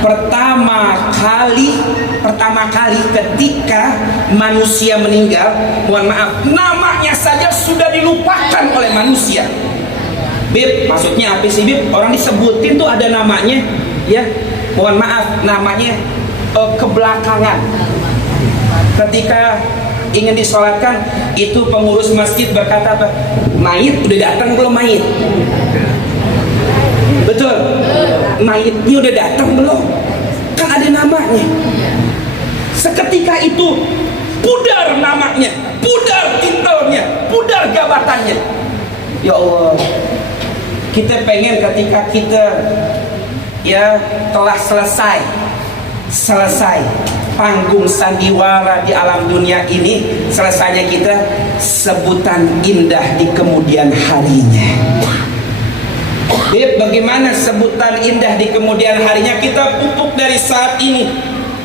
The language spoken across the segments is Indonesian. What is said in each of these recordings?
Pertama kali ketika manusia meninggal, mohon maaf, namanya saja sudah dilupakan oleh manusia. Bib, maksudnya apa sih Bib? Orang disebutin tuh ada namanya, ya. Mohon maaf, namanya kebelakangan. Ketika ingin disolatkan, itu pengurus masjid berkata apa? Mayit udah datang belum mayit? Betul. Mayitnya udah datang belum? Kan ada namanya. Seketika itu pudar namanya, pudar titelnya, pudar jabatannya. Ya Allah, kita pengen ketika kita ya telah selesai panggung sandiwara di alam dunia ini, selesainya kita sebutan indah di kemudian harinya. Bagaimana sebutan indah di kemudian harinya? Kita pupuk dari saat ini,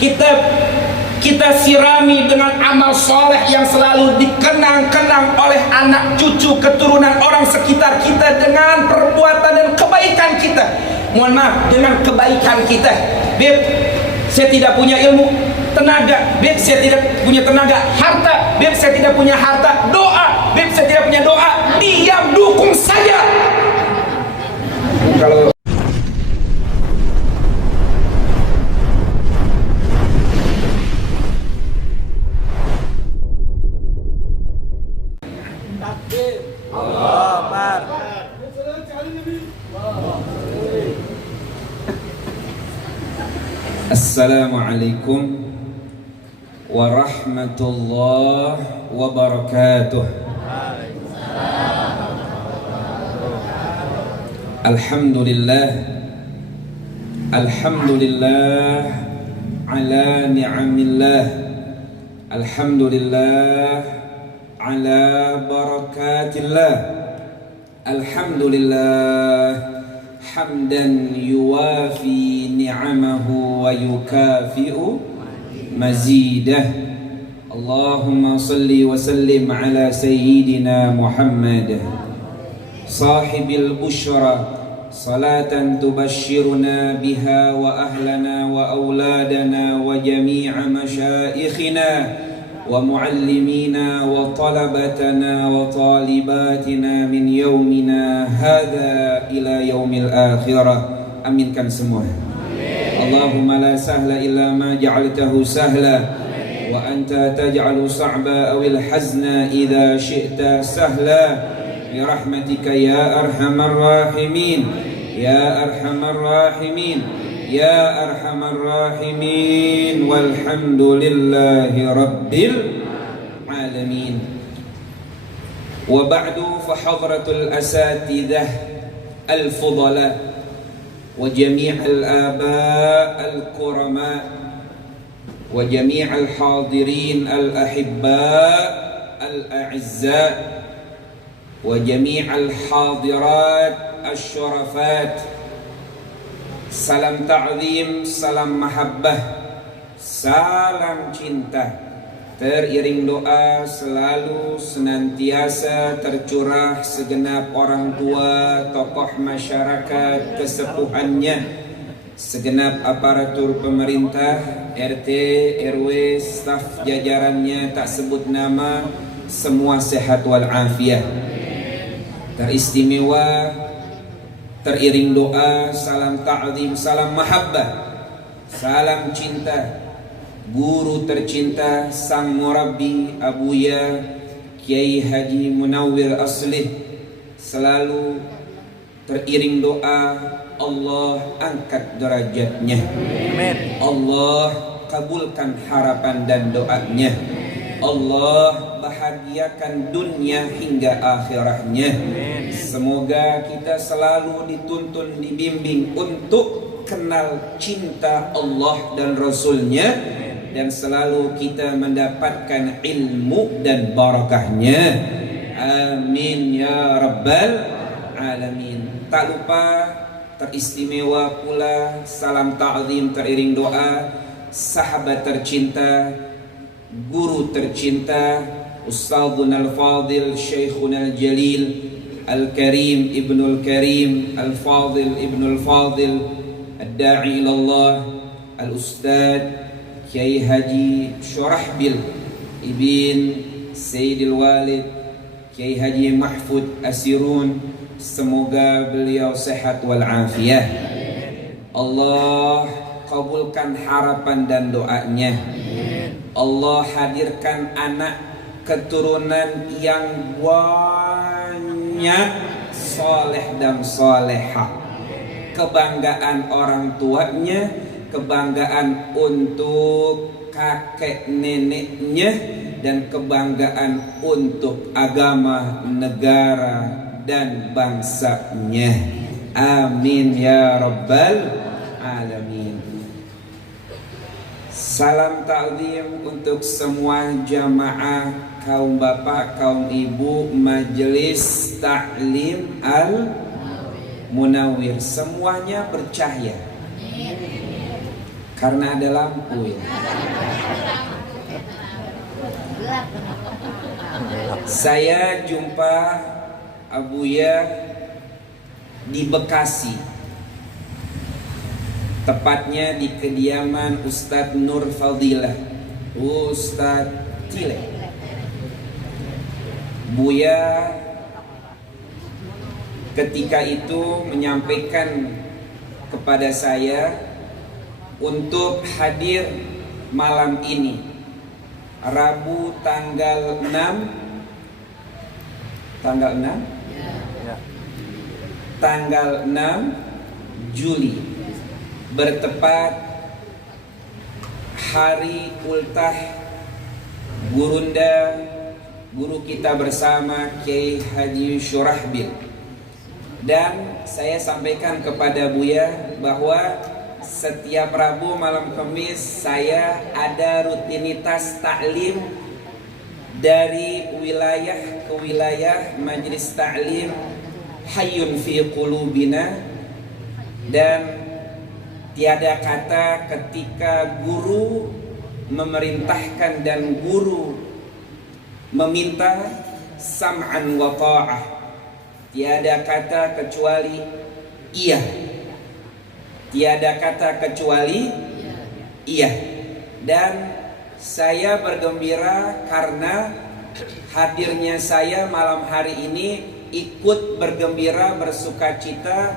kita sirami dengan amal soleh yang selalu dikenang-kenang oleh anak cucu keturunan orang sekitar kita dengan perbuatan dan kebaikan kita. Mohon maaf, dengan kebaikan kita. Beb, saya tidak punya ilmu, tenaga. Beb, saya tidak punya tenaga. Harta, beb, saya tidak punya harta. Doa, beb, saya tidak punya doa. Diam, dukung saja. Kalau Assalamualaikum warahmatullahi wabarakatuh. Alhamdulillah ala ni'amillah. Alhamdulillah ala barakatillah. Alhamdulillah hamdan yuwafi ni'amahu wa yukafi'u mazidah. Allahumma salli wa sallim ala sayyidina Muhammad sahibil bushra salatan tubashshiruna biha wa ahlana wa auladana wa jami'a masyaikhina wa muallimina wa talabatana wa talibatina min yaumina hadha ila yaumil akhirah. Aminkan semua. Allahumma la sahla illa ma ja'altahu sahla wa anta taj'alu sa'ba awil hazna idha syi'ta sahla bi rahmatika ya arhamar rahimin ya arhamar rahimin ya arhamar rahimin walhamdulillahi rabbil alamin. Wa ba'du fa hadratul asatidah al fudala wa jami'al aba al kurama wa jami'al hadirin al ahibba al a'izza wa jami'al hadirat asy-syurafat. Salam ta'zim, salam mahabbah, salam cinta, teriring doa selalu senantiasa tercurah segenap orang tua, tokoh masyarakat, kesepuhannya, segenap aparatur pemerintah, RT, RW, staf jajarannya, tak sebut nama, semua sehat walafiat. Teristimewa, teriring doa, salam ta'zim, salam mahabbah, salam cinta, guru tercinta, sang murabbi Abuya Kiai Haji Munawwir Aslih, selalu teriring doa, Allah angkat derajatnya, amin. Allah kabulkan harapan dan doanya, Allah bahagiakan dunia hingga akhirahnya. Semoga kita selalu dituntun, dibimbing untuk kenal cinta Allah dan Rasulnya, dan selalu kita mendapatkan ilmu dan barakahnya. Amin ya rabbal alamin. Tak lupa teristimewa pula salam ta'zim teriring doa sahabat tercinta, guru tercinta, Ustadzuna al-Fadil, Syekhuna al-Jalil, Al-Karim Ibnul Karim, Al-Fadil Ibnul Fadil, ad-da'i ilallah al-ustad Kiai Haji Syurahbil ibn Sayyidil Walid Kiai Haji Mahfud Asirun, semoga beliau sehat walafiat. Allah kabulkan harapan dan doanya. Allah hadirkan anak keturunan yang banyak soleh dan solehah, kebanggaan orang tuanya, kebanggaan untuk kakek neneknya, dan kebanggaan untuk agama, negara, dan bangsanya. Amin ya rabbal alamin. Salam ta'zim untuk semua jamaah, kaum bapak, kaum ibu, majelis taklim al-munawwir. Semuanya bercahaya karena ada lampu ya. Saya jumpa Abuya di Bekasi, tepatnya di kediaman Ustadz Nur Fadilah, Ustadz Tile. Buya ketika itu menyampaikan kepada saya untuk hadir malam ini, Rabu tanggal 6 tanggal 6 Juli, bertepat hari ultah Gurunda guru kita bersama Kiai Haji Syurahbil. Dan saya sampaikan kepada Buya bahwa setiap Rabu malam Kamis saya ada rutinitas taklim dari wilayah ke wilayah, majelis taklim Hayyun fi qulubina. Dan tiada kata ketika guru memerintahkan dan guru meminta sam'an wa ta'ah, tiada kata kecuali iya. Tiada kata kecuali iya. Dan saya bergembira karena hadirnya saya malam hari ini ikut bergembira bersukacita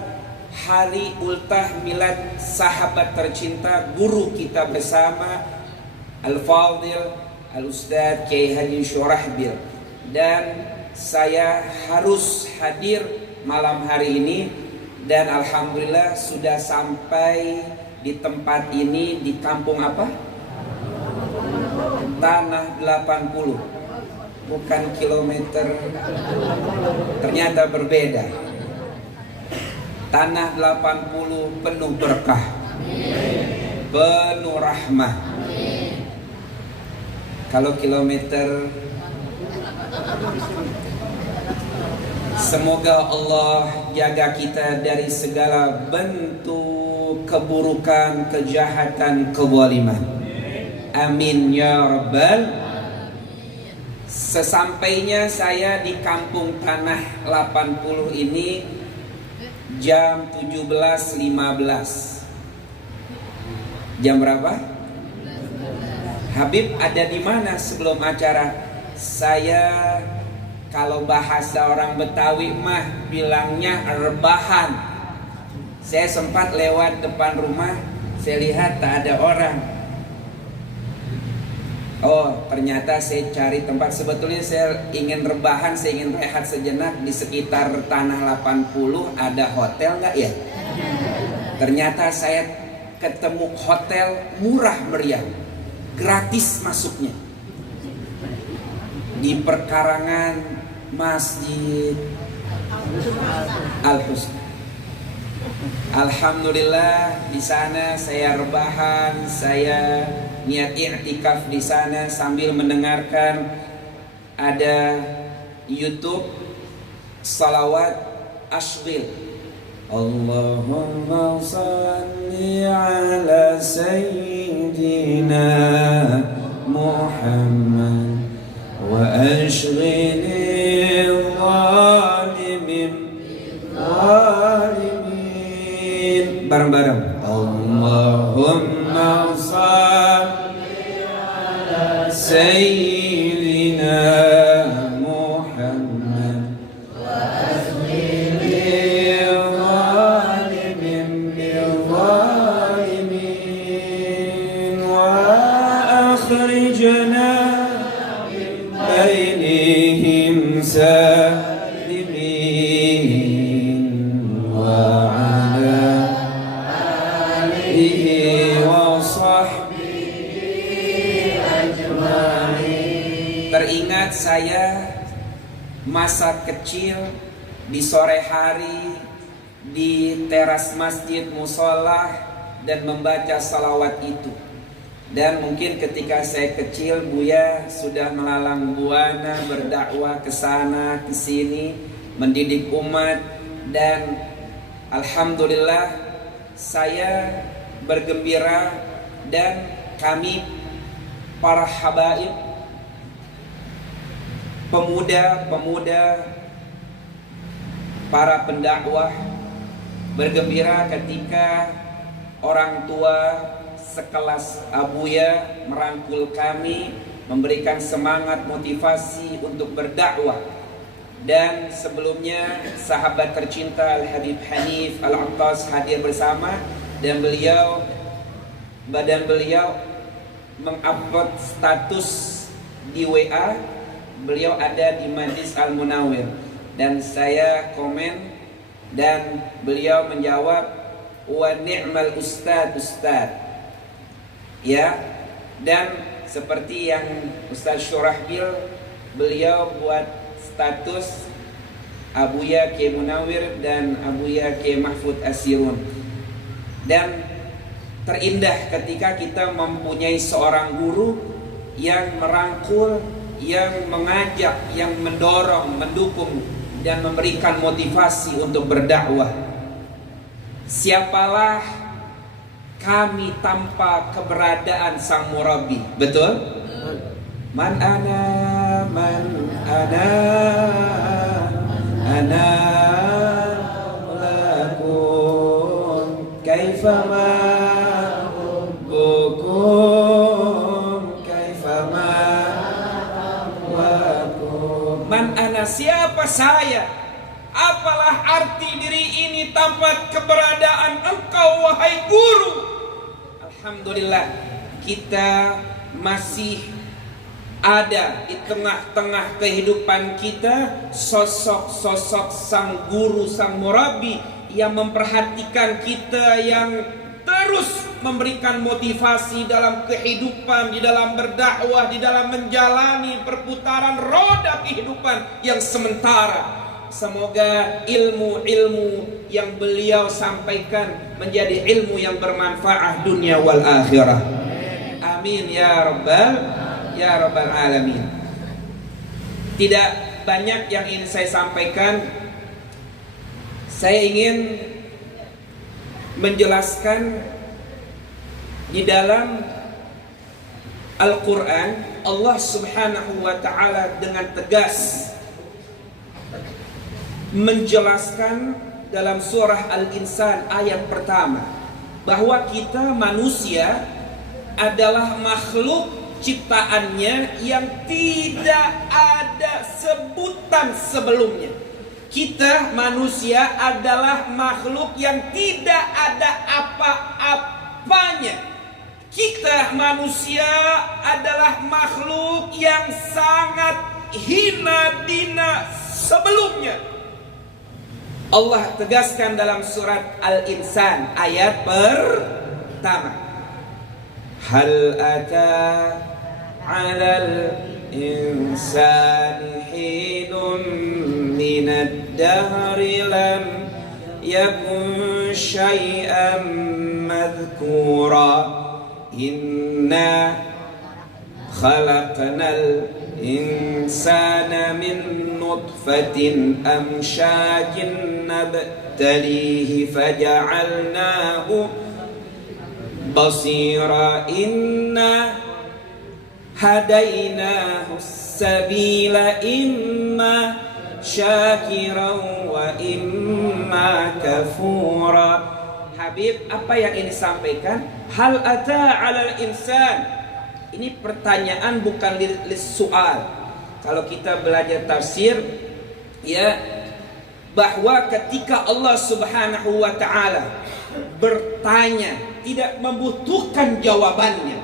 hari ultah milad sahabat tercinta guru kita bersama Al-Fadil Al-Ustadz Kiai Haji Syurahbil. Dan saya harus hadir malam hari ini. Dan alhamdulillah sudah sampai di tempat ini, di kampung apa? Tanah 80. Bukan kilometer, ternyata berbeda. Tanah 80 penuh berkah, penuh rahmah. Kalau kilometer, semoga Allah jaga kita dari segala bentuk keburukan, kejahatan, kezaliman. Amin ya rabbal. Sesampainya saya di kampung Tanah 80 ini jam 17.15. Jam berapa? Habib ada di mana sebelum acara? Saya kalau bahasa orang Betawi mah bilangnya rebahan. Saya sempat lewat depan rumah, saya lihat tak ada orang. Oh, ternyata saya cari tempat. Sebetulnya saya ingin rebahan, saya ingin rehat sejenak. Di sekitar Tanah 80 ada hotel nggak ya? Ternyata saya ketemu hotel murah meriah, gratis masuknya, di perkarangan Masjid Al-Husna. Alhamdulillah di sana saya rebahan, saya niat i'tikaf di sana sambil mendengarkan ada YouTube salawat Ashbil. Allahumma salli ala sayyidina Muhammad wa ashghili zalimin zalimin. Bareng-bareng. Allahumma salli ala sayyidina Muhammad wa asli lil-zalimin bil-zalimin wa akhrijna min bainihim salimin wa ala alihi wa sahbihi ajma'in. Teringat saya masa kecil di sore hari di teras masjid musola dan membaca salawat itu. Dan mungkin ketika saya kecil Buya sudah melalang buana berdakwah ke sana ke sini mendidik umat, dan alhamdulillah saya bergembira dan kami para habaib pemuda-pemuda para pendakwah bergembira ketika orang tua sekelas Abuya merangkul kami, memberikan semangat motivasi untuk berdakwah. Dan sebelumnya sahabat tercinta Al-Habib Hanif Al-Attas hadir bersama, dan beliau mengupload status di WA, beliau ada di Majlis Al-Munawir, dan saya komen dan beliau menjawab wa ni'mal ustad. Ya, dan seperti yang Ustaz Syurahbil, beliau buat status Abuya K. Munawir dan Abuya K. Mahfud Asirun. Dan terindah ketika kita mempunyai seorang guru yang merangkul, yang mengajak, yang mendorong, mendukung dan memberikan motivasi untuk berdakwah. Siapalah kami tanpa keberadaan sang murabi, betul? Man ana lakum kaifama hukum kaifama wakum. Man ana, siapa saya? Apalah arti diri ini tanpa keberadaan engkau wahai guru? Alhamdulillah kita masih ada di tengah-tengah kehidupan kita sosok-sosok sang guru, sang murabi yang memperhatikan kita, yang terus memberikan motivasi dalam kehidupan, di dalam berdakwah, di dalam menjalani perputaran roda kehidupan yang sementara. Semoga ilmu-ilmu yang beliau sampaikan menjadi ilmu yang bermanfaat dunia wal akhirah. Amin ya rabbal alamin. Tidak banyak yang ingin saya sampaikan. Saya ingin menjelaskan di dalam Al-Quran Allah subhanahu wa ta'ala dengan tegas menjelaskan dalam surah Al-Insan ayat pertama bahwa kita manusia adalah makhluk ciptaannya yang tidak ada sebutan sebelumnya. Kita manusia adalah makhluk yang tidak ada apa-apanya. Kita manusia adalah makhluk yang sangat hina dina sebelumnya. Allah tegaskan dalam surat Al-Insan ayat pertama, hal ata 'alal insani hinun minad dahri lam yakun syai'an madhkura inna khalaqnal insana min nutfatin amsyajin nabtalihi faja'alnahu basira inna hadainahu sabila imma syakiran wa imma kafura. Habib, apa yang ini sampaikan? Hal ata 'alal insan. Ini pertanyaan bukan soal. Kalau kita belajar tafsir ya, bahwa ketika Allah Subhanahu wa taala bertanya tidak membutuhkan jawabannya.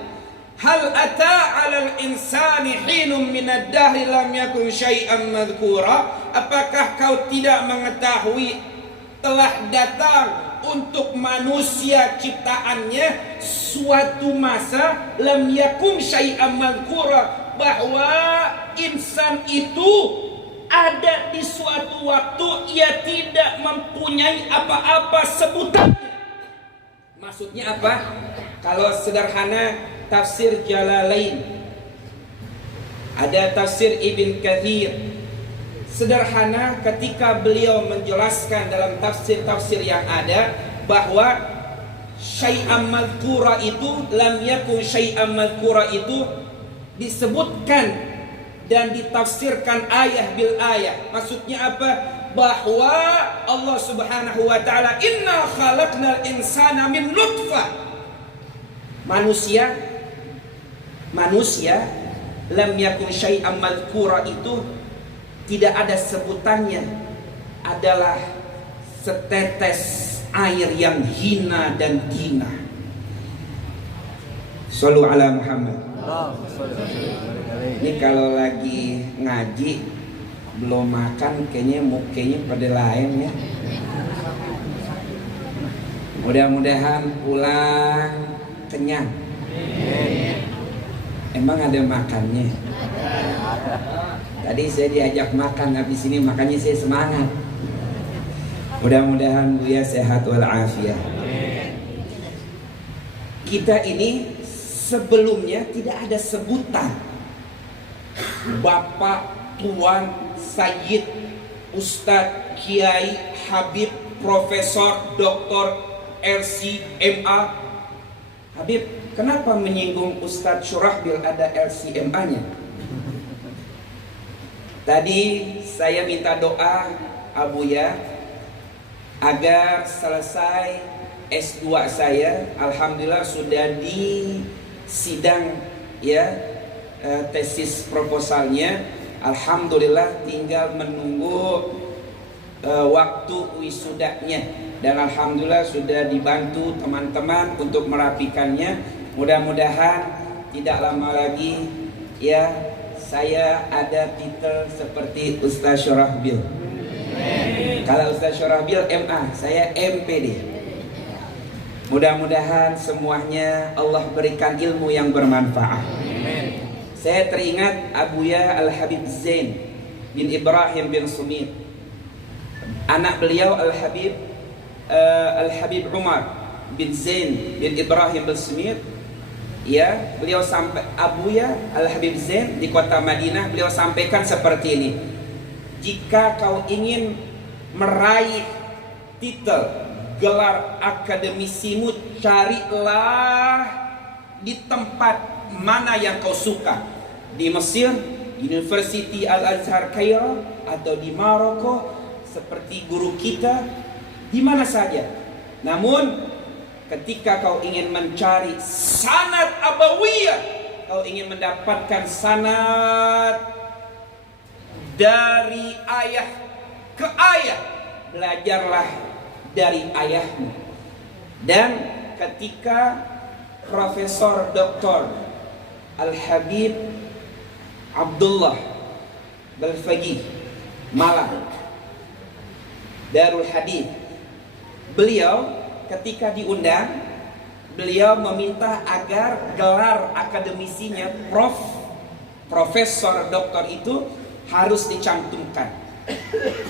Hal ata 'alal insani hinum minad dahri lam yakun syai'an madhkura. Apakah kau tidak mengetahui telah datang untuk manusia ciptaannya suatu masa lam yakun syai'an madhkura, bahwa insan itu ada di suatu waktu ia tidak mempunyai apa-apa sebutan. Maksudnya apa? Kalau sederhana tafsir Jalalain, ada tafsir Ibn Katsir. Sederhana ketika beliau menjelaskan dalam tafsir-tafsir yang ada bahwa syai'an madhkura itu, lam yakun syai'an madhkura itu disebutkan dan ditafsirkan ayah bil ayah. Maksudnya apa? Bahwa Allah Subhanahu wa taala inna khalaqnal insana min nutfah. Manusia lam yakun syai'an madhkura itu tidak ada sebutannya, adalah setetes air yang hina dan hina. Shallu ala Muhammad. Ini kalau lagi ngaji belum makan kayaknya mukanya pada lain ya. Mudah-mudahan pulang kenyang. Emang ada makannya? Tadi saya diajak makan, habis ini makanya saya semangat. Mudah-mudahan Buya sehat walafiat. Kita ini sebelumnya tidak ada sebutan Bapak, Tuan, Sayyid, Ustadz, Kiai, Habib, Profesor, Doktor, RC, MA. Habib, kenapa menyinggung Ustadz Syurahbil ada LCMA-nya? Tadi saya minta doa Abuya agar selesai S2 saya. Alhamdulillah sudah di sidang ya, tesis proposalnya. Alhamdulillah tinggal menunggu waktu wisudanya. Dan alhamdulillah sudah dibantu teman-teman untuk merapikannya. Mudah-mudahan tidak lama lagi ya saya ada titel seperti Ustaz Syurahbil. Kalau Ustaz Syurahbil MA, saya MPD. Mudah-mudahan semuanya Allah berikan ilmu yang bermanfaat. Saya teringat Abuya Al-Habib Zain bin Ibrahim bin Sumit. Anak beliau Al-Habib Umar bin Zain bin Ibrahim bin Sumit. Ya, beliau sampai Abuya Al-Habib Zain di kota Madinah, beliau sampaikan seperti ini. Jika kau ingin meraih titel gelar akademisimu, carilah di tempat mana yang kau suka. Di Mesir, University Al-Azhar Kairo, atau di Maroko seperti guru kita, di mana saja. Namun ketika kau ingin mencari sanad abawiyah, kau ingin mendapatkan sanad dari ayah ke ayah, belajarlah dari ayahmu. Dan ketika Profesor Dr. Al-Habib Abdullah Balfaqih Malang Darul Hadith, beliau ketika diundang, beliau meminta agar gelar akademisinya Profesor Doktor itu harus dicantumkan.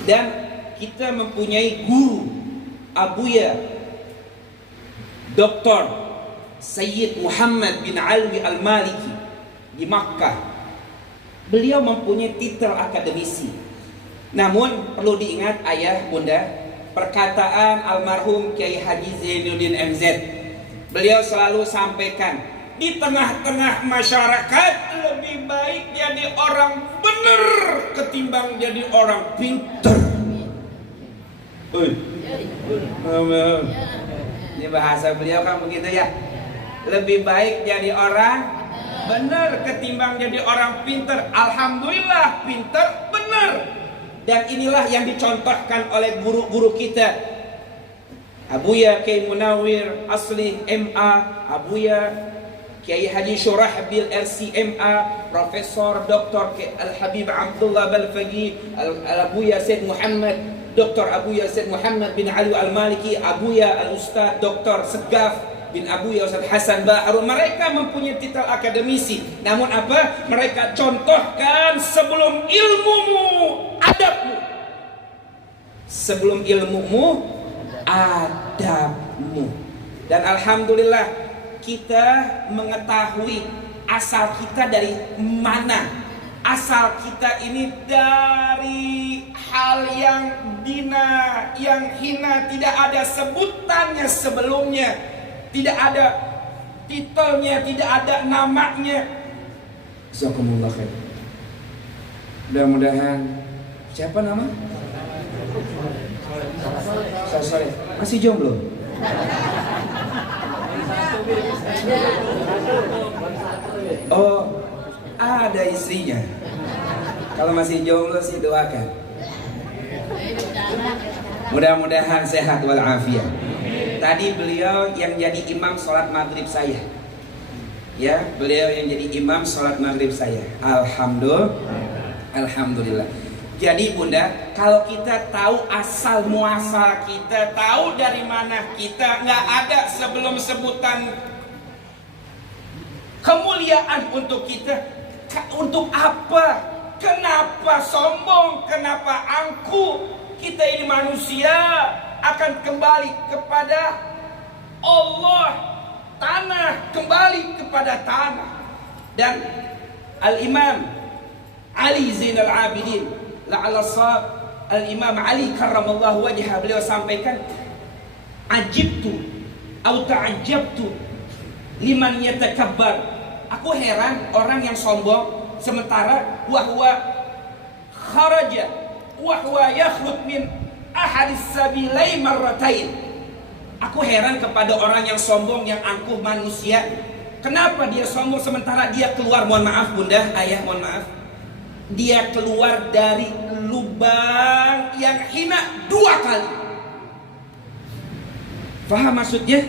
Dan kita mempunyai guru Abuya Doktor Sayyid Muhammad bin Alwi Al-Maliki di Makkah. Beliau mempunyai titel akademisi. Namun perlu diingat ayah bunda, perkataan almarhum Kiai Haji Zainuddin MZ, beliau selalu sampaikan, di tengah-tengah masyarakat lebih baik jadi orang benar ketimbang jadi orang pintar. Ini bahasa beliau kan begitu ya. Lebih baik jadi orang benar ketimbang jadi orang pintar. Alhamdulillah pintar benar. Dan inilah yang dicontohkan oleh guru-guru kita. Abuya Kiai Munawir Asli MA, Abuya Kiai Haji Syurahbil RCMA, Profesor Dr. Al-Habib Abdullah Balfaqi, Abuya Said Muhammad, Dr. Abuya Said Muhammad bin Ali Al-Maliki, Abuya Al-Ustaz Dr. Segaf bin Abuya Ustaz Hasan Baharun. Mereka mempunyai titel akademisi. Namun apa? Mereka contohkan sebelum ilmumu, adabmu. Sebelum ilmumu, adabmu. Dan alhamdulillah kita mengetahui asal kita dari mana. Asal kita ini dari hal yang dina, yang hina, tidak ada sebutannya sebelumnya, tidak ada titelnya, tidak ada namanya. Jazakumullah khair. Mudah-mudahan siapa nama? Soleh. Masih jomblo? Oh, ada istrinya. Kalau masih jomblo sih doakan. Mudah-mudahan sehat walafiat. Tadi beliau yang jadi imam sholat maghrib saya. Ya, beliau yang jadi imam sholat maghrib saya. Alhamdulillah. Jadi bunda, kalau kita tahu asal muasal kita, tahu dari mana kita, nggak ada sebelum sebutan kemuliaan untuk kita. Untuk apa? Kenapa sombong? Kenapa angkuh? Kita ini manusia akan kembali kepada Allah. Tanah kembali kepada tanah. Dan Al-Imam Ali Zainal Abidin la'alla sahab, Al-Imam Ali karramallahu wajhah, beliau sampaikan, ajibtu atau ta'ajabtu liman yatakabbar. Aku heran orang yang sombong sementara wahwa kharaja wahwa yakhlut min ahadis sabilai marratain. Aku heran kepada orang yang sombong, yang angkuh manusia. Kenapa dia sombong sementara dia keluar, mohon maaf bunda, ayah mohon maaf, dia keluar dari lubang yang hina 2 kali. Faham maksudnya?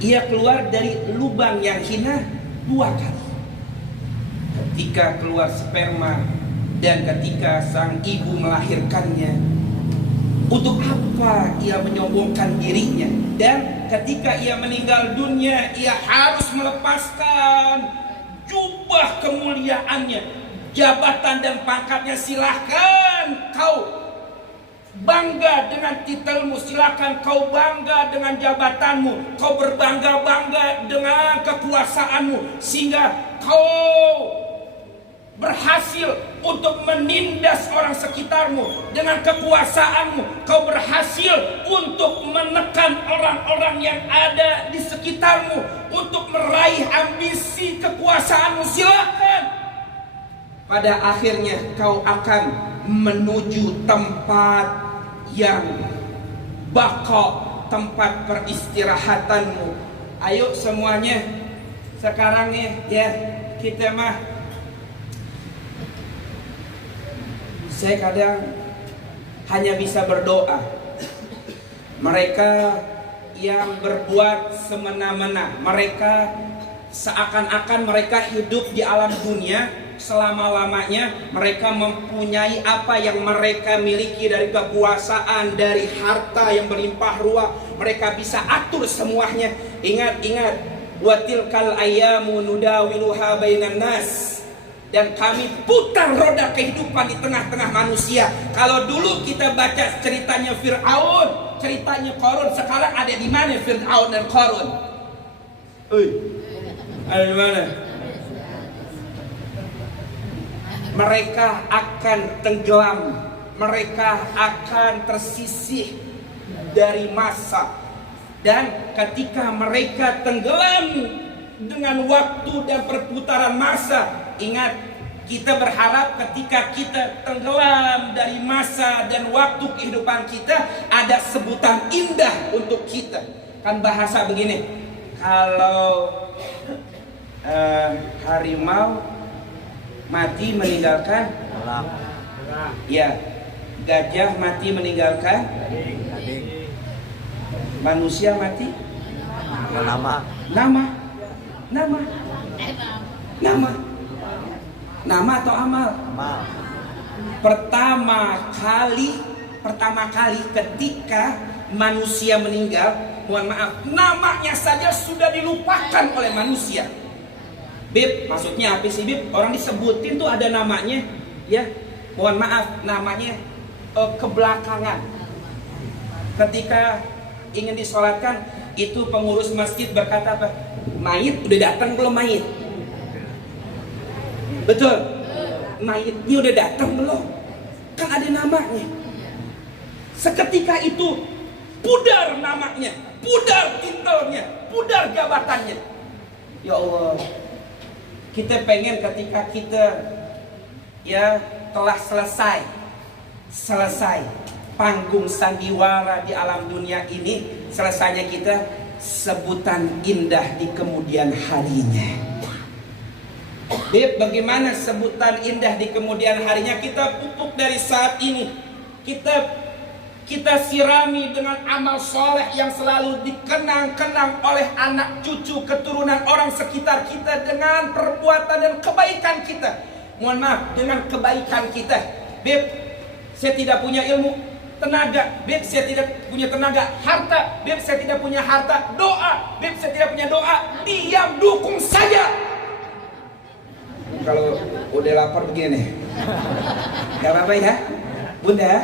Ia keluar dari lubang yang hina 2 kali. Ketika keluar sperma dan ketika sang ibu melahirkannya. Untuk apa ia menyombongkan dirinya? Dan ketika ia meninggal dunia, ia harus melepaskan jubah kemuliaannya, jabatan dan pangkatnya. Silahkan kau bangga dengan titelmu, silahkan kau bangga dengan jabatanmu, kau berbangga-bangga dengan kekuasaanmu, sehingga kau berhasil untuk menindas orang sekitarmu. Dengan kekuasaanmu kau berhasil untuk menekan orang-orang yang ada di sekitarmu, untuk meraih ambisi kekuasaanmu. Silakan. Pada akhirnya kau akan menuju tempat yang baqa, tempat peristirahatanmu. Ayo semuanya sekarang nih ya, kita mah, saya kadang hanya bisa berdoa. Mereka yang berbuat semena-mena, mereka seakan-akan mereka hidup di alam dunia selama-lamanya. Mereka mempunyai apa yang mereka miliki dari kekuasaan, dari harta yang berlimpah ruah. Mereka bisa atur semuanya. Ingat, wa tilkal ayyamu nudawiluha bainan nas. Dan kami putar roda kehidupan di tengah-tengah manusia. Kalau dulu kita baca ceritanya Fir'aun, ceritanya Qarun, sekarang ada di mana Fir'aun dan Qarun? Ada di mana? Mereka akan tenggelam, mereka akan tersisih dari masa. Dan ketika mereka tenggelam dengan waktu dan perputaran masa, ingat, kita berharap ketika kita tenggelam dari masa dan waktu kehidupan kita, ada sebutan indah untuk kita. Kan bahasa begini, kalau harimau mati meninggalkan ya, gajah mati meninggalkan manusia mati nama atau amal? Pertama kali ketika manusia meninggal, mohon maaf, namanya saja sudah dilupakan oleh manusia. Bib, maksudnya apa sih Bib? Orang disebutin tuh ada namanya, ya. Mohon maaf, namanya kebelakangan. Ketika ingin disolatkan, itu pengurus masjid berkata apa? Mayit udah datang belum mayit? Betul. Mayitnya udah datang belum? Kan ada namanya. Seketika itu pudar namanya, pudar titelnya, pudar jabatannya. Ya Allah, kita pengen ketika kita ya telah selesai panggung sandiwara di alam dunia ini, selesainya kita sebutan indah di kemudian harinya. Beb, bagaimana sebutan indah di kemudian harinya? Kita pupuk dari saat ini, kita sirami dengan amal soleh yang selalu dikenang-kenang oleh anak cucu keturunan orang sekitar kita dengan perbuatan dan kebaikan kita. Mohon maaf, dengan kebaikan kita. Beb, saya tidak punya ilmu, tenaga. Beb, saya tidak punya tenaga. Harta, beb, saya tidak punya harta. Doa, beb, saya tidak punya doa. Diam, dukung saja. Kalau udah lapar begini nih, gak apa-apa ya, Bunda.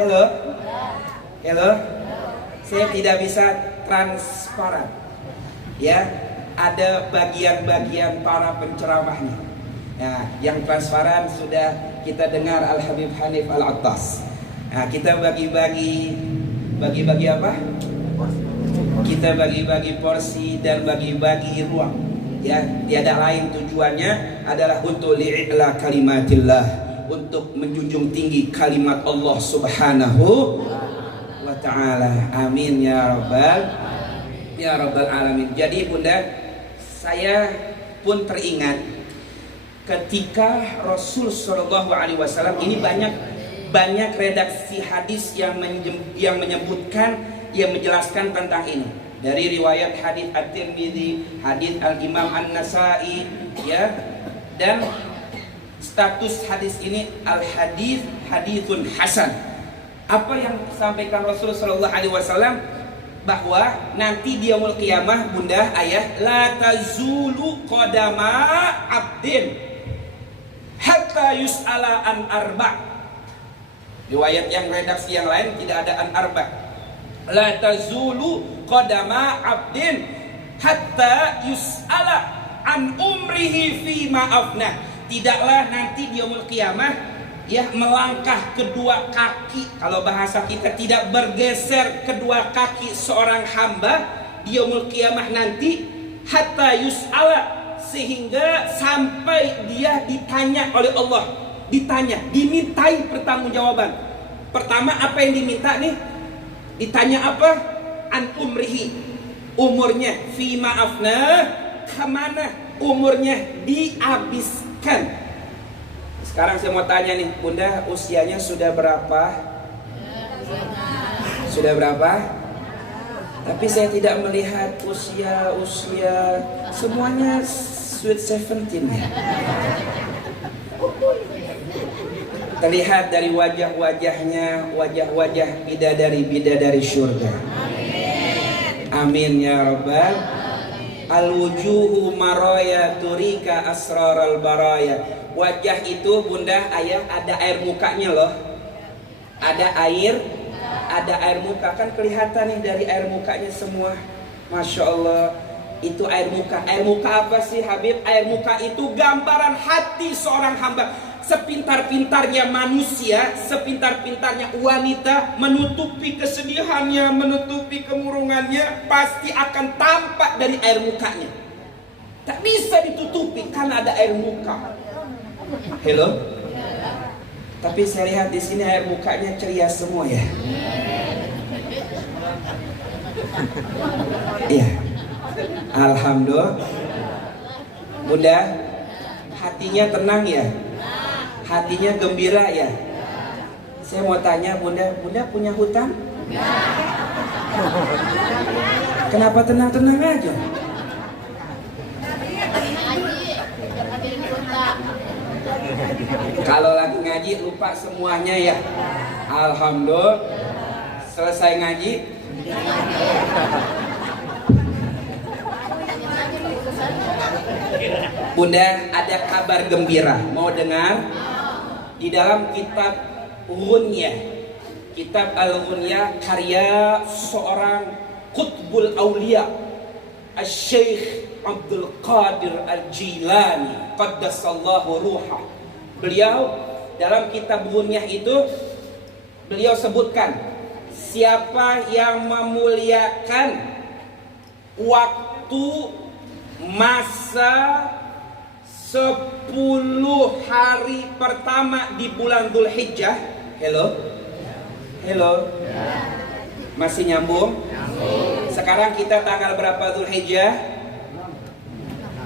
Halo, saya tidak bisa transparan. Ya, ada bagian-bagian para penceramahnya. Nah, yang transparan sudah kita dengar Al Habib Hanif Al Attas. Nah, kita bagi-bagi apa? Kita bagi-bagi porsi dan bagi-bagi ruang. Ya, tiada lain tujuannya adalah untuk li'ila kalimatillah, untuk menjunjung tinggi kalimat Allah Subhanahu wa ta'ala. Amin ya rabbal alamin. Jadi Bunda, saya pun teringat ketika Rasul Shallallahu Alaihi Wasallam, ini banyak redaksi hadis yang menyebutkan, yang menjelaskan tentang ini. Dari riwayat hadis At-Tirmidzi, hadis Al-Imam An-Nasa'i, ya. Dan status hadis ini hadithun hasan. Apa yang disampaikan Rasulullah sallallahu alaihi wasallam, bahwa nanti di yaumul qiyamah, Bunda, ayah, la tazulu qadama abdin hatta yus'ala an arba'. Riwayat yang redaksi yang lain tidak ada an arba'. La tazulu qadama abdin hatta yus'ala an umrihi fi ma'afna. Tidaklah nanti di yaumul qiyamah, ya, melangkah kedua kaki, kalau bahasa kita tidak bergeser kedua kaki seorang hamba di yaumul qiyamah nanti, hatta yus'ala, sehingga sampai dia ditanya oleh Allah, dimintai pertanggungjawaban. Pertama, apa yang diminta nih? Ditanya apa? An umrihi, umurnya, fi ma'afna, kemana umurnya dihabiskan. Sekarang saya mau tanya nih, Bunda, usianya sudah berapa? Sudah berapa? Tapi saya tidak melihat usia semuanya sweet 17 ya. Terlihat dari wajah-wajahnya, wajah-wajah bidadari syurga. Amin ya rabbal. Al-wujuhu maraya turika asraral baraya. Wajah itu, Bunda, ayah, ada air mukanya loh. Ada air muka, kan kelihatan nih dari air mukanya semua. Masya Allah, itu air muka. Air muka apa sih Habib? Air muka itu gambaran hati seorang hamba. Sepintar-pintarnya manusia, sepintar-pintarnya wanita menutupi kesedihannya, menutupi kemurungannya, pasti akan tampak dari air mukanya. Tak bisa ditutupi karena ada air muka. Hello? Tapi saya lihat di sini air mukanya ceria semua ya. Iya. Alhamdulillah. Bunda, hatinya tenang ya? Hatinya gembira ya? Saya mau tanya Bunda, Bunda punya hutang? Kenapa tenang-tenang aja? Kalau lagi ngaji lupa semuanya ya? Alhamdulillah. Selesai ngaji Bunda, ada kabar gembira. Mau dengar? Di dalam kitab Ghunyah, kitab Al-Ghunyah, karya seorang Qutbul Aulia, Syekh Abdul Qadir Al-Jilani Qaddasallahu ruhah. Beliau dalam kitab Ghunyah itu beliau sebutkan, siapa yang memuliakan waktu masa 10 hari pertama di bulan Dzulhijjah. Hello? Masih nyambung? Sekarang kita tanggal berapa Dzulhijjah?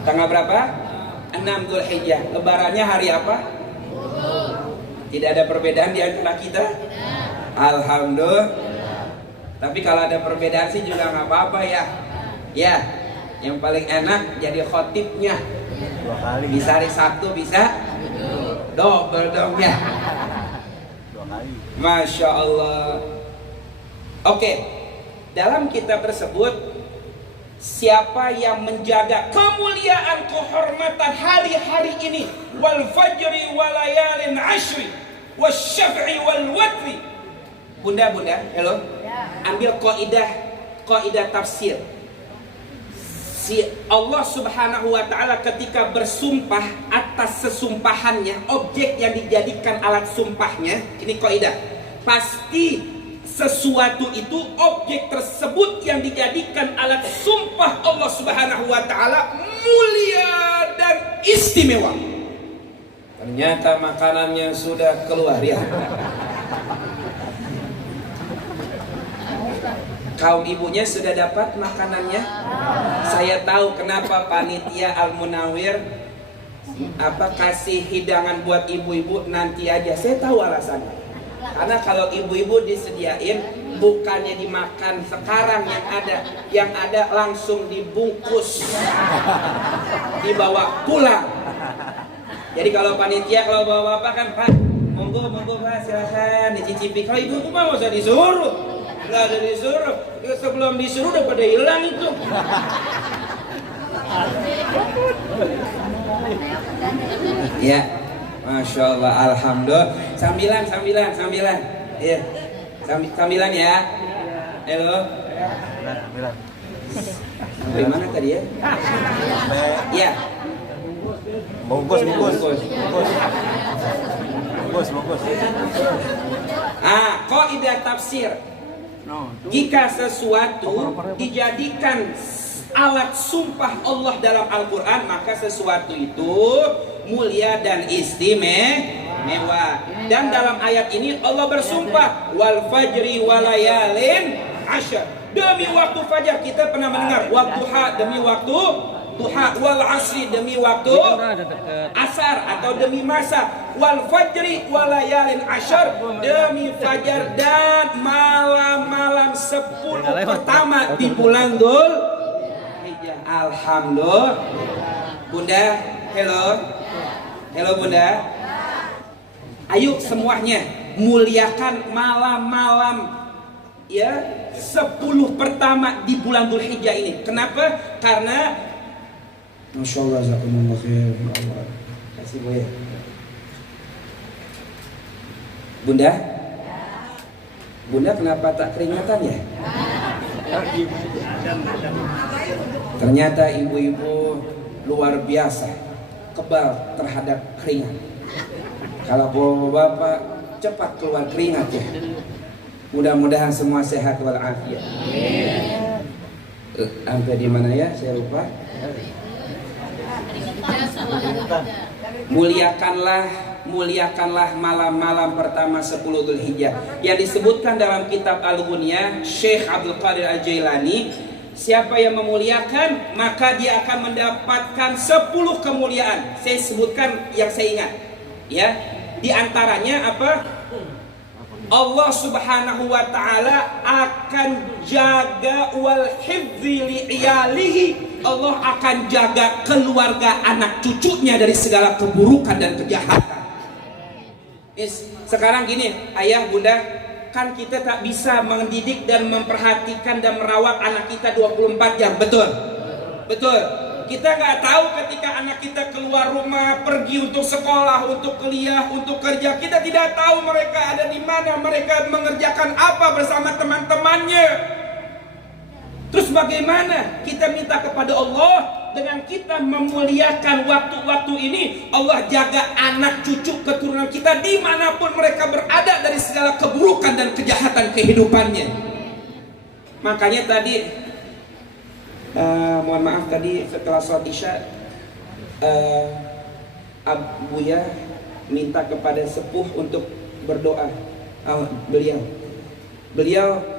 Tanggal berapa? 6 Dzulhijjah. Lebarannya hari apa? Tidak ada perbedaan di antara kita? Alhamdulillah. Tapi kalau ada perbedaan sih juga nggak apa-apa ya. Ya, yang paling enak jadi khotibnya. 2 kali. Bisa hari Sabtu, bisa double dong ya. 2 kali. Masya Allah. Oke, dalam kitab tersebut, siapa yang menjaga kemuliaan kehormatan hari-hari ini, wal fajri walayalin ashri wasyaf'i wal watri. Bunda, hello. Ambil kaidah tafsir. Si Allah Subhanahu wa taala ketika bersumpah atas sesumpahannya, objek yang dijadikan alat sumpahnya, ini kaidah. Pasti sesuatu itu, objek tersebut yang dijadikan alat sumpah Allah Subhanahu wa taala mulia dan istimewa. Ternyata makanannya sudah keluar ya. Kaum ibunya sudah dapat makanannya. Saya tahu kenapa panitia Al-Munawir kasih hidangan buat ibu-ibu nanti aja. Saya tahu alasannya. Karena kalau ibu-ibu disediain, bukannya dimakan sekarang yang ada langsung dibungkus, dibawa pulang. Jadi kalau panitia, kalau bawa bapak kan, Pak, monggo Pak, silahkan dicicipi. Kalau ibu-ibu mah nggak usah disuruh. Nggak ada disuruh, sebelum disuruh udah pada hilang itu. Ya, Masya Allah, Alhamdulillah. Sambilan. Iya, sambilan ya. Halo. Dari mana tadi ya? Iya. Bungkus. Kaidah tafsir. Jika sesuatu dijadikan alat sumpah Allah dalam Al-Quran, maka sesuatu itu mulia dan istimewa. Dan dalam ayat ini Allah bersumpah, wal fajri walayalin asyar, demi waktu fajar. Kita pernah mendengar waktuha, demi waktu duha, wal asri, demi waktu asar atau demi masa, wal fajri walayalin asyar, demi fajar dan malam-malam 10 pertama di bulan Dzulhijjah. Alhamdulillah. Bunda, hello Bunda. Ayo semuanya muliakan malam-malam ya 10 pertama di bulan Dzulhijjah ini. Kenapa? Karena Masya Allah, jazakumullah khair. Kasih Bu ya. Bunda kenapa tak keringatan ya? Ternyata ibu-ibu luar biasa kebal terhadap keringat. Kalau bapak cepat keluar keringat ya. Mudah-mudahan semua sehat walafiat. Sampai di mana ya? Saya lupa. Muliakanlah malam-malam pertama 10 Dzulhijjah yang disebutkan dalam kitab Al-Ghunyah. Syekh Abdul Qadir Al-Jilani siapa yang memuliakan maka dia akan mendapatkan 10 kemuliaan. Saya sebutkan yang saya ingat. Ya, di antaranya apa? Allah Subhanahu wa taala akan jaga wal hifzi li iyalihi. Allah akan jaga keluarga anak cucunya dari segala keburukan dan kejahatan. Sekarang gini, ayah bunda, kan kita tak bisa mendidik dan memperhatikan dan merawat anak kita 24 jam, betul? Betul. Kita nggak tahu ketika anak kita keluar rumah, pergi untuk sekolah, untuk kuliah, untuk kerja. Kita tidak tahu mereka ada di mana, mereka mengerjakan apa bersama teman-temannya. Terus bagaimana kita minta kepada Allah dengan kita memuliakan waktu-waktu ini? Allah jaga anak cucu keturunan kita dimanapun mereka berada dari segala keburukan dan kejahatan kehidupannya. Makanya tadi mohon maaf tadi setelah sholat isya Abuya minta kepada sepuh untuk berdoa. Beliau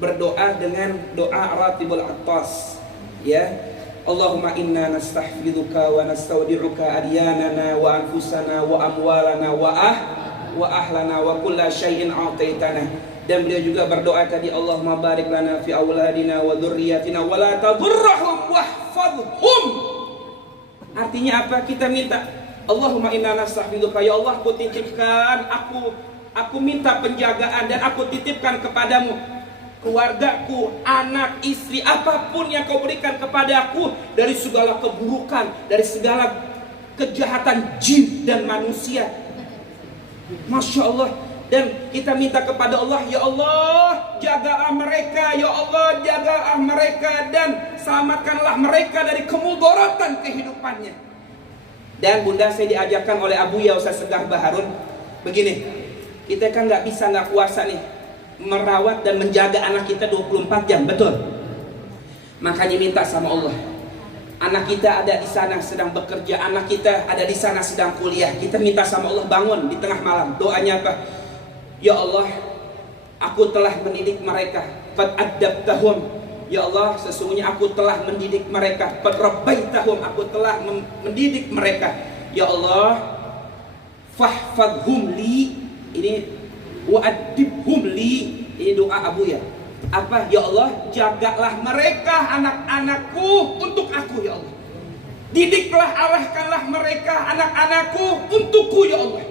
berdoa dengan doa Ratibul Attas, ya. Allahumma inna nastahfiduka wa nastaudi'uka adyanana wa anfusana wa amwalana wa ahlana wa kulla syai'in a'taitana. Dan beliau juga berdoa tadi, Allahumma barik lana fi awladina wa dzurriyyatina wa la tadurrahum wahfadhum. Artinya apa? Kita minta, Allahumma inna nastahfiduka, ya Allah, aku titipkan, aku minta penjagaan dan aku titipkan kepadamu keluargaku, anak, istri, apapun yang kau berikan kepadaku dari segala keburukan, dari segala kejahatan jin dan manusia. Masya Allah. Dan kita minta kepada Allah, ya Allah, jagalah mereka, ya Allah, jagalah mereka dan selamatkanlah mereka dari kemudaratan kehidupannya. Dan bunda, saya diajarkan oleh Abuya Ustaz Segah Baharun, begini, kita kan nggak bisa, nggak kuasa nih merawat dan menjaga anak kita 24 jam, betul? Makanya minta sama Allah, anak kita ada di sana sedang bekerja, anak kita ada di sana sedang kuliah, kita minta sama Allah, bangun di tengah malam, doanya apa? Ya Allah, aku telah mendidik mereka, qad adabtahum. Ya Allah, sesungguhnya aku telah mendidik mereka, qad rabbaitahum, aku telah mendidik mereka. Ya Allah, fahfadhum li, ini wa'adibhum li, ini doa Abuya. Apa? Ya Allah, jagalah mereka anak-anakku untuk aku, ya Allah. Didiklah, arahkanlah mereka anak-anakku untukku, ya Allah.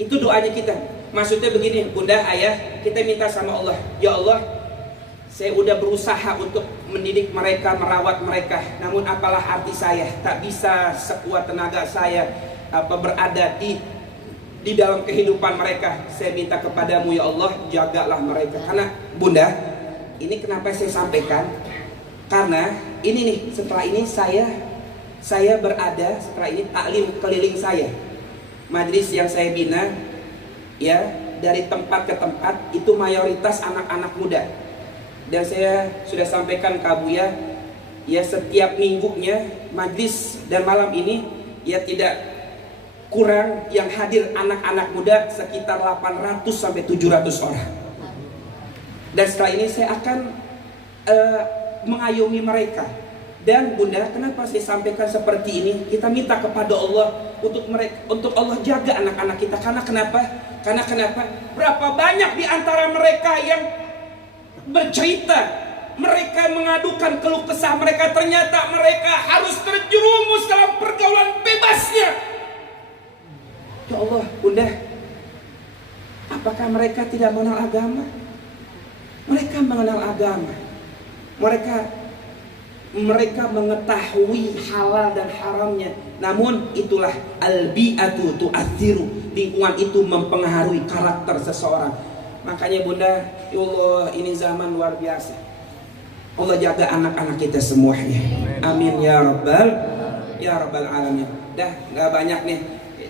Itu doanya kita. Maksudnya begini, bunda, ayah, kita minta sama Allah, ya Allah, saya udah berusaha untuk mendidik mereka, merawat mereka, namun apalah arti saya, tak bisa sekuat tenaga saya berada di dalam kehidupan mereka. Saya minta kepadamu, ya Allah, jagalah mereka. Karena bunda, ini kenapa saya sampaikan, karena ini nih, setelah ini saya berada, setelah ini taklim keliling saya, majelis yang saya bina, ya, dari tempat ke tempat itu mayoritas anak-anak muda. Dan saya sudah sampaikan ke Abuya, ya, setiap minggunya majlis dan malam ini ya tidak kurang yang hadir anak-anak muda sekitar 800 sampai 700 orang. Dan setelah ini saya akan mengayomi mereka. Dan bunda, kenapa saya sampaikan seperti ini? Kita minta kepada Allah untuk Allah jaga anak-anak kita. Karena kenapa? Berapa banyak di antara mereka yang bercerita, mereka mengadukan keluh kesah mereka, ternyata mereka harus terjerumus dalam pergaulan bebasnya. Ya Allah, bunda, apakah mereka tidak mengenal agama? Mereka mengenal agama. Mereka mengetahui halal dan haramnya. Namun itulah al-bi'atu tu'athiru, lingkungan itu mempengaruhi karakter seseorang. Makanya bunda, ya Allah, ini zaman luar biasa. Allah jaga anak-anak kita semuanya. Amin ya rabbal alamin. Dah nggak banyak nih.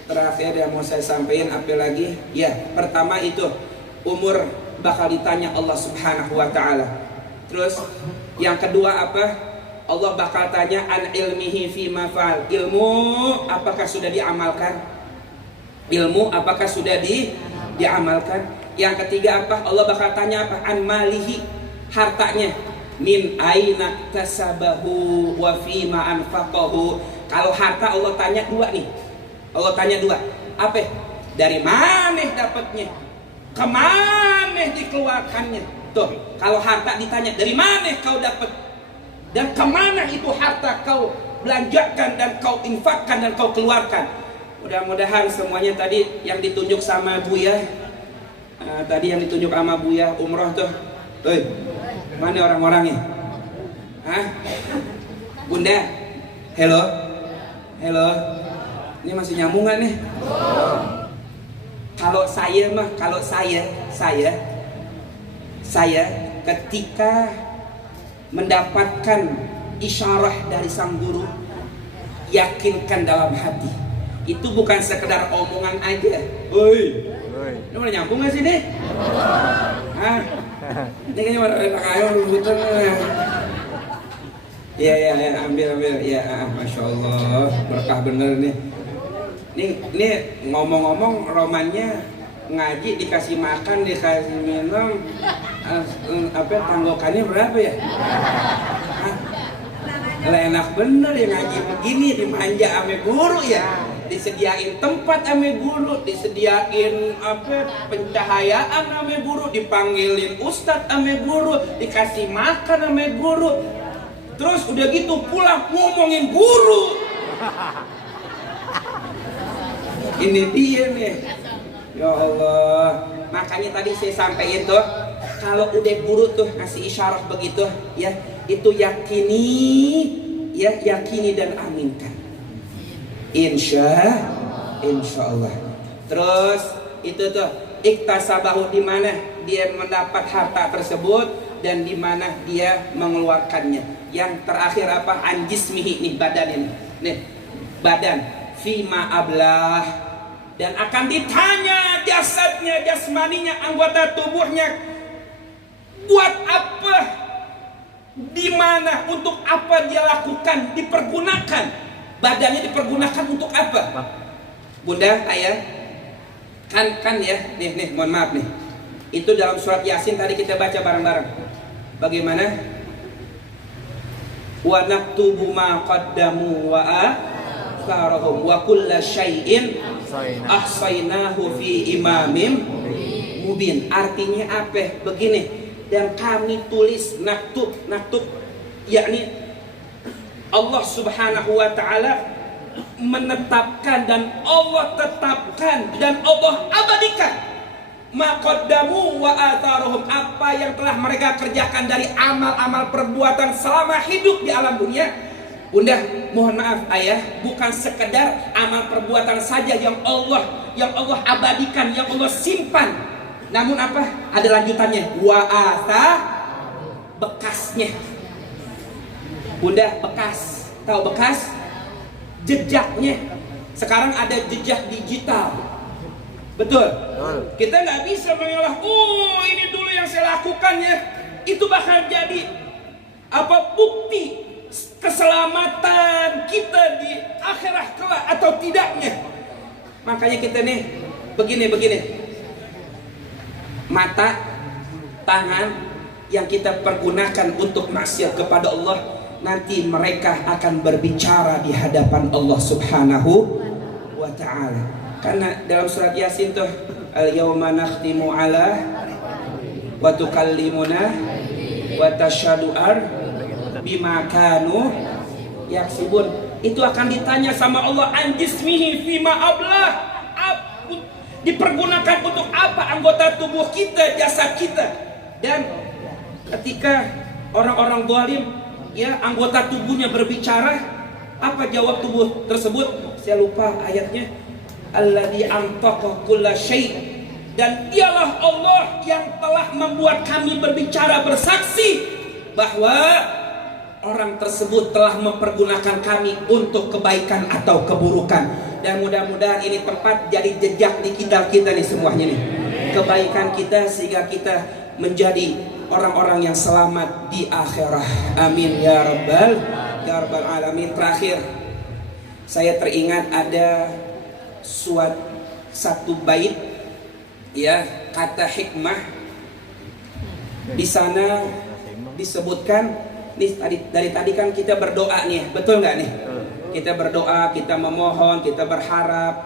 Terakhir yang mau saya sampaikan apa lagi? Ya, pertama itu umur bakal ditanya Allah Subhanahu wa taala. Terus yang kedua apa? Allah bakal tanya an ilmihi fima fa'al. Ilmu apakah sudah diamalkan? Ilmu apakah sudah diamalkan? Yang ketiga apa? Allah bakal tanya apa? An malihi, hartanya. min aina tasabahu wa fima anfaqahu. Kalau harta Allah tanya dua nih. Allah tanya dua. Apa? Dari mana dapatnya? Kemana dikeluarkannya? Tuh, kalau harta ditanya dari mana kau dapat? Dan kemana itu harta kau belanjakan dan kau infakkan dan kau keluarkan? Mudah-mudahan semuanya tadi yang ditunjuk sama Buya, tadi yang ditunjuk sama Buya umroh tuh. Mana orang-orangnya? Hah? Bunda? Hello? Hello? Ini masih nyambung gak nih? Kalau saya mah, kalau saya ketika mendapatkan isyarah dari sang guru, yakinkan dalam hati. Itu bukan sekedar omongan aja. Woi, ini mau nyambung gak sih nih? Hah? Ini kayaknya enak aja betul. Iya, ambil. Ya, masya Allah, berkah bener nih. Ini ngomong-ngomong romannya ngaji dikasih makan dikasih minum, tanggokannya berapa ya? Enak bener ya ngaji begini, dimanja ame guru ya, disediain tempat ame guru, disediain pencahayaan ame guru, dipanggilin ustadz ame guru, dikasih makan ame guru, terus udah gitu pulang ngomongin guru. Ini dia nih, ya Allah. Makanya tadi saya sampaikan tuh, kalau udah guru tuh ngasih isyarat begitu, ya itu yakini dan aminkan. Insya Allah. Terus itu tuh iktasabahu, di mana dia mendapat harta tersebut dan di mana dia mengeluarkannya. Yang terakhir apa? Anjismihi, nih badan ini, nih badan. Fima ablah, dan akan ditanya jasadnya, jasmaninya, anggota tubuhnya, buat apa, di mana, untuk apa dia lakukan, dipergunakan, badannya dipergunakan untuk apa? Bunda, ayah, kan ya, nih, mohon maaf nih, itu dalam surat Yasin tadi kita baca bareng-bareng. Bagaimana? Wa naktubu ma qaddamu wa wa kulla syai'in ahsaynahu fi imamim mubin. Artinya apa? Begini, dan kami tulis, naktub yakni Allah subhanahu wa ta'ala menetapkan dan Allah tetapkan dan Allah abadikan maqaddamu wa atharuhum, apa yang telah mereka kerjakan dari amal-amal perbuatan selama hidup di alam dunia. Bunda, mohon maaf ayah, bukan sekedar amal perbuatan saja yang Allah abadikan, yang Allah simpan. Namun apa? Ada lanjutannya. Wa atha, bekasnya. Bunda, bekas. Tahu bekas? Jejaknya. Sekarang ada jejak digital. Betul? Kita nggak bisa mengolah, ini dulu yang saya lakukan ya. Itu bakal jadi bukti keselamatan kita di akhirat kelak atau tidaknya. Makanya kita nih begini, mata, tangan yang kita pergunakan untuk maksiat kepada Allah, nanti mereka akan berbicara di hadapan Allah subhanahu wa ta'ala. Karena dalam surat Yasin tuh, al-yawma nakhtimu ala wa tukallimuna wa tashhadu bima kanu yaksibun. Itu akan ditanya sama Allah, anjismihi fima ablah, dipergunakan untuk apa anggota tubuh kita, jasad kita. Dan ketika orang-orang zalim ya anggota tubuhnya berbicara, apa jawab tubuh tersebut? Saya lupa ayatnya. Alladzi antaqa kulla syai', dan dialah Allah yang telah membuat kami berbicara, bersaksi bahwa orang tersebut telah mempergunakan kami untuk kebaikan atau keburukan. Dan mudah-mudahan ini tempat jadi jejak di kita nih semuanya nih, kebaikan kita, sehingga kita menjadi orang-orang yang selamat di akhirat. Amin ya rabbal alamin. Terakhir, saya teringat ada satu bait ya, kata hikmah di sana disebutkan nih dari tadi kan kita berdoa nih, betul nggak nih? Kita berdoa, kita memohon, kita berharap,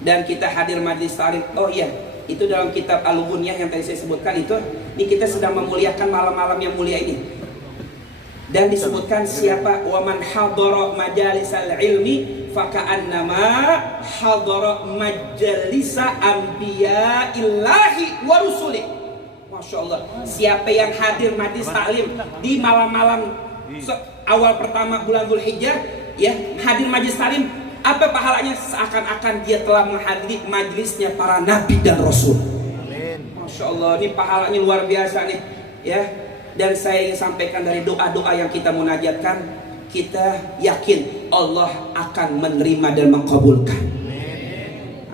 dan kita hadir majlis taklim. Oh iya, itu dalam kitab Al-Ghunyah yang tadi saya sebutkan itu. Ini kita sedang memuliakan malam-malam yang mulia ini. Dan disebutkan siapa waman hadara majalisal ilmi faka'annama hadara majalisa anbiya'illahi wa rusuli. Masya Allah, siapa yang hadir majlis taklim di malam-malam awal pertama bulan Dzulhijjah, ya, hadir majlis taklim, apa pahalanya? Seakan-akan dia telah menghadiri majlisnya para nabi dan rasul. Masya Allah, ini pahalanya luar biasa nih, ya. Dan saya ingin sampaikan dari doa-doa yang kita munajatkan, kita yakin Allah akan menerima dan mengkabulkan.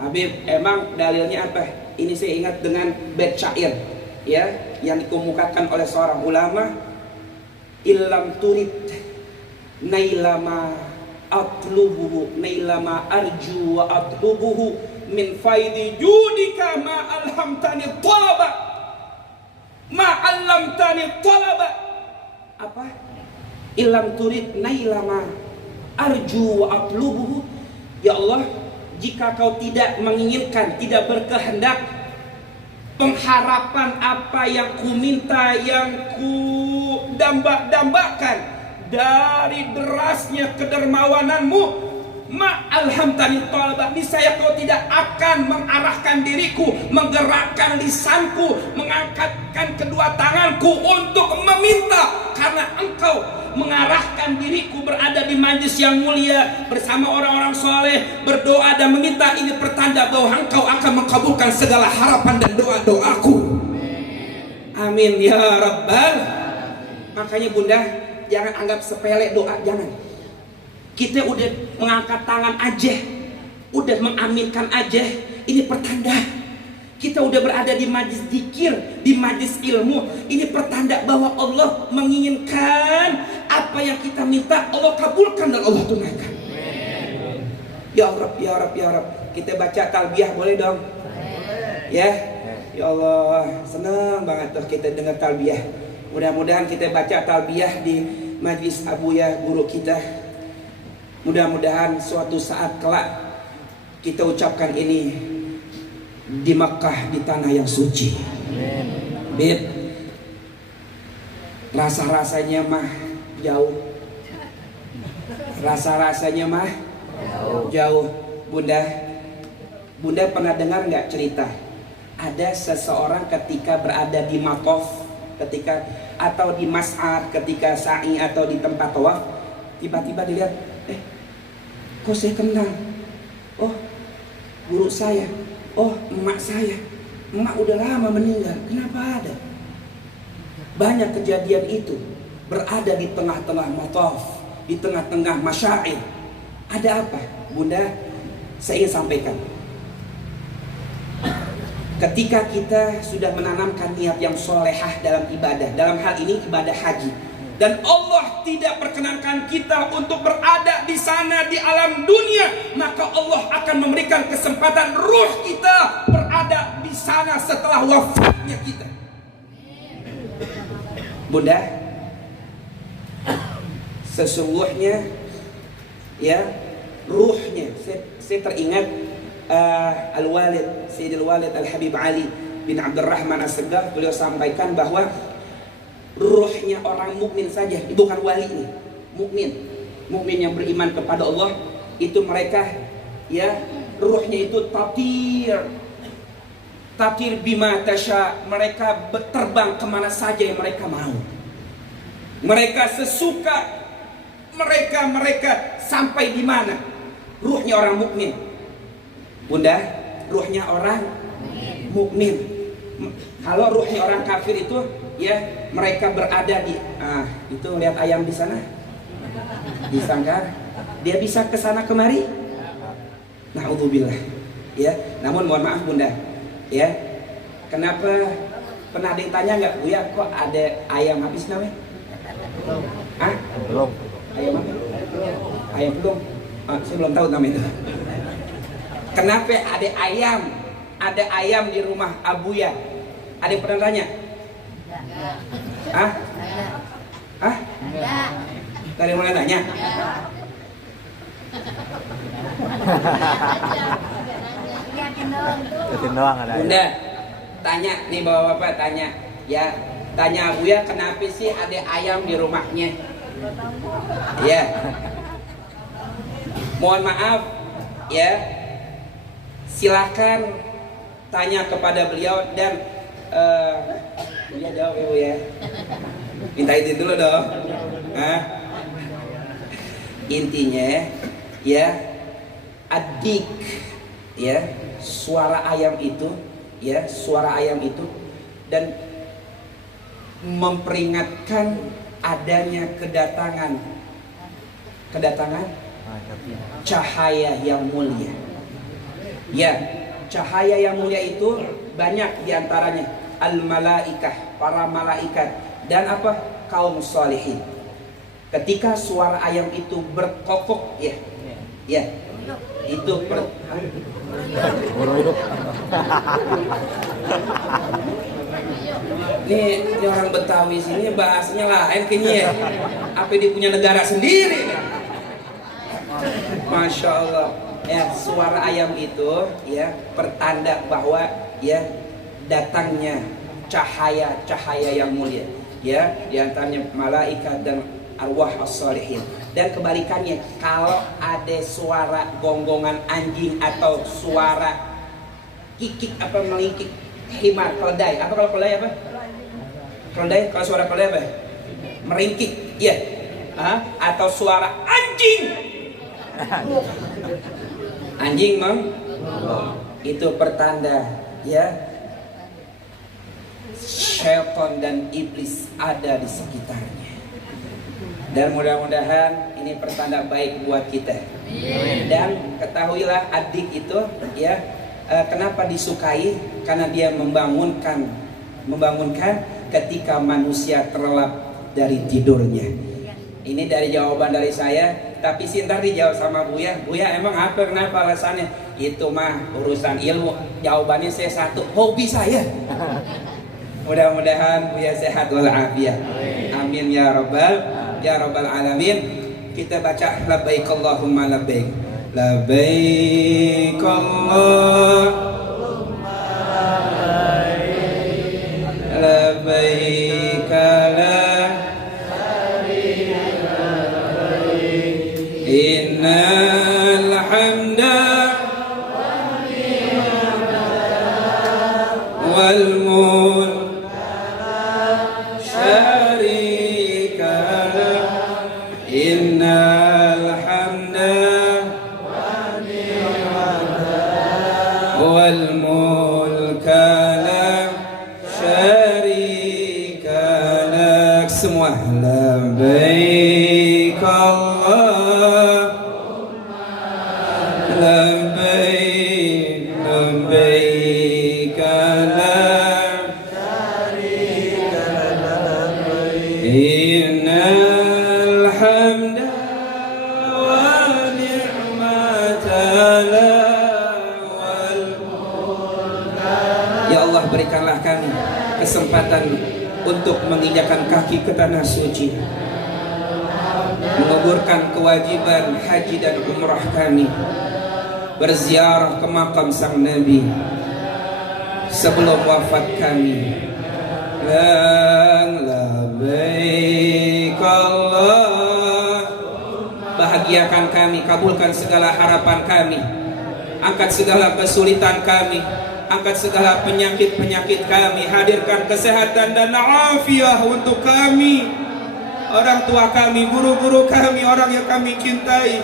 Habib, emang dalilnya apa? Ini saya ingat dengan bait syair, ya, yang dikemukakan oleh seorang ulama. Illam turid nailama atlubuhu nailama arju wa atlubuhu min faidi judika ma alhamtani talaba ma'allamtani talaba. Apa? Illam turid nailama arju wa atlubuhu. Ya Allah, jika kau tidak menginginkan, tidak berkehendak pengharapan apa yang ku minta, yang ku dambakan dari derasnya kedermawananmu, ma'alhamtani talaba, niscaya kau tidak akan mengarahkan diriku, menggerakkan lisanku, mengangkatkan kedua tanganku untuk meminta, karena engkau mengarahkan diriku berada di majlis yang mulia bersama orang-orang soleh, berdoa dan meminta. Ini pertanda bahwa engkau akan mengkabulkan segala harapan dan doa-doaku. Amin ya Rabbal. Makanya bunda, jangan anggap sepele doa, jangan. Kita udah mengangkat tangan aja, udah mengaminkan aja, ini pertanda kita udah berada di majlis zikir, di majlis ilmu. Ini pertanda bahwa Allah menginginkan apa yang kita minta Allah kabulkan dan Allah tunaikan. Ya Rabb, ya Rabb, ya Rabb. Kita baca talbiyah boleh dong? Ya, ya Allah, senang banget tuh kita dengar talbiyah. Mudah-mudahan kita baca talbiyah di majlis Abuya guru kita. Mudah-mudahan suatu saat kelak kita ucapkan ini di Makkah, di tanah yang suci. Bib, rasa-rasanya mah jauh. Rasa-rasanya mah jauh. Bunda pernah dengar nggak cerita? Ada seseorang ketika berada di Maqaf, ketika atau di Mas'ar, ketika sa'i atau di tempat tawaf, tiba-tiba dilihat, kok saya kenal? Oh, guru saya. Oh, emak saya. Emak udah lama meninggal. Kenapa ada? Banyak kejadian itu berada di tengah-tengah mataf, di tengah-tengah masyair. Ada apa? Bunda, saya ingin sampaikan. Ketika kita sudah menanamkan niat yang solehah dalam ibadah, dalam hal ini ibadah haji, dan Allah tidak perkenankan kita untuk berada di sana di alam dunia, maka Allah akan memberikan kesempatan ruh kita berada di sana setelah wafatnya kita. Bunda, sesungguhnya ya ruhnya, saya teringat Al-Walid Sayyidil Walid Al-Habib Ali bin Abdurrahman As-Segaf. Beliau sampaikan bahwa ruhnya orang mukmin saja, bukan wali ini, mukmin yang beriman kepada Allah, itu mereka ya ruhnya itu tatir bima tasya, mereka terbang kemana saja yang mereka mau, mereka sesuka mereka sampai di mana. Ruhnya orang mukmin, bunda, ruhnya orang mukmin. Kalau ruhnya orang kafir itu ya mereka berada di itu, lihat ayam di sana, di sangkar, dia bisa ke sana kemari. Na'udzubillah. Ya, namun mohon maaf bunda, ya, kenapa, pernah ada yang tanya nggak, Bu ya, kok ada ayam habis namanya? Belum. Ayam apa? Ayam belum. Saya belum tahu namanya itu. Kenapa ada ayam di rumah Abuya? Ada yang pernah tanya? Ah? Ah? Tadi mulai nanya? Ikutin doang ada. Bunda, tanya nih bapak-bapak tanya. Ya, tanya Buya kenapa sih ada ayam di rumahnya? Ya. Mohon maaf, ya. Silakan tanya kepada beliau dan Buya jawab ibu ya. Minta izin dulu dong. Hah? Intinya, ya, adik, ya, suara ayam itu, ya, suara ayam itu dan memperingatkan adanya kedatangan cahaya yang mulia. Ya, cahaya yang mulia itu banyak diantaranya al-malaikah, para malaikat dan apa? Kaum sholihin. Ketika suara ayam itu berkokok, ya, ya, itu ini orang Betawi sini bahasanya lain kayaknya ya. Apa dia punya negara sendiri? Masya Allah. Ya, suara ayam itu ya pertanda bahwa ya datangnya cahaya yang mulia. Ya, diantaranya malaikat dan arwah as-salihin. Dan kebalikannya, kalau ada suara gonggongan anjing atau suara kikik apa melingkik himar keledai, apa kalau keledai apa? Keledai, kalau suara keledai apa? Meringkik, ya. Atau suara anjing. Anjing Mam, itu pertanda ya syaitan dan iblis ada di sekitarnya. Dan mudah-mudahan ini pertanda baik buat kita. Dan ketahuilah adik itu ya kenapa disukai? Karena dia membangunkan ketika manusia terlelap dari tidurnya. Ini dari jawaban dari saya. Tapi ntar dijawab sama Buya. Buya emang apa, kenapa alasannya? Itu mah urusan ilmu. Jawabannya saya satu, hobi saya. Mudah-mudahan Buya sehat walafiat. Amin ya rabbal alamin. Kita baca labbaik Allahumma labbaik. Labbaik Allahumma labbaik la innal hamda wal mulk syarika innal hamda wal mulk la syarika lak. Semua labbaik Allah labbaik labbaik la syarika lak innal hamda wa ni'mata lak wal mulka. Ya Allah, berikanlah kami kesempatan untuk menginjakkan kaki ke tanah suci, menguburkan kewajiban haji dan umrah kami, berziarah ke makam sang Nabi sebelum wafat kami. Labbaik Allah. Bahagiakan kami, kabulkan segala harapan kami, angkat segala kesulitan kami, angkat segala penyakit-penyakit kami, hadirkan kesehatan dan afiah untuk kami, orang tua kami, guru-guru kami, orang yang kami cintai.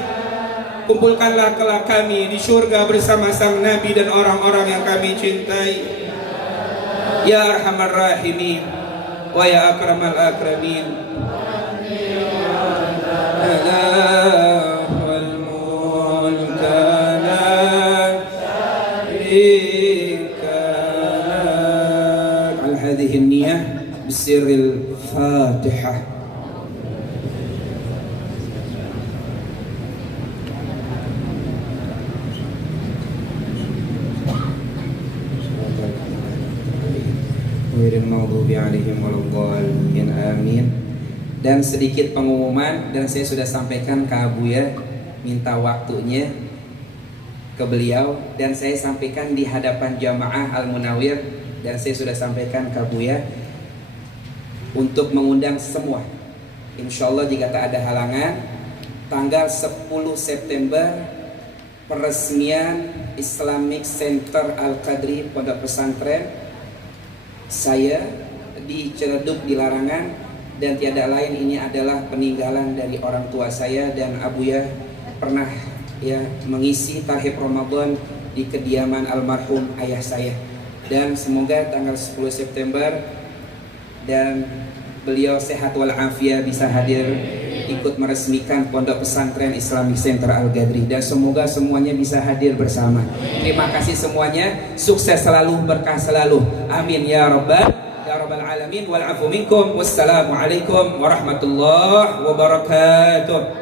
Kumpulkanlah kelak kami di surga bersama sang Nabi dan orang-orang yang kami cintai. Ya Arhamar Rahimin wa ya Akramal Akramin. Wal mulka la syarika lak. Al hadhihi an-niyah bisirril Fatihah. ghairil maghdubi 'alaihim waladdallin. Amin. Dan sedikit pengumuman, dan saya sudah sampaikan ke Abu ya, minta waktunya ke beliau, dan saya sampaikan di hadapan jamaah Al-Munawir, dan saya sudah sampaikan ke Abu ya untuk mengundang semua. Insya Allah jika tak ada halangan, tanggal 10 September peresmian Islamic Center Al-Qadri Pondok Pesantren saya di Ciledug di Larangan. Dan tiada lain, ini adalah peninggalan dari orang tua saya, dan Abuya pernah ya mengisi Tarhib Ramadan di kediaman almarhum ayah saya. Dan semoga tanggal 10 September dan beliau sehat walafiat bisa hadir ikut meresmikan Pondok Pesantren Islamic Center Al-Qadri, dan semoga semuanya bisa hadir bersama. Terima kasih semuanya, sukses selalu, berkah selalu. Amin ya rabbal alamin. Wal afu minkum. Wassalamualaikum warahmatullahi wabarakatuh.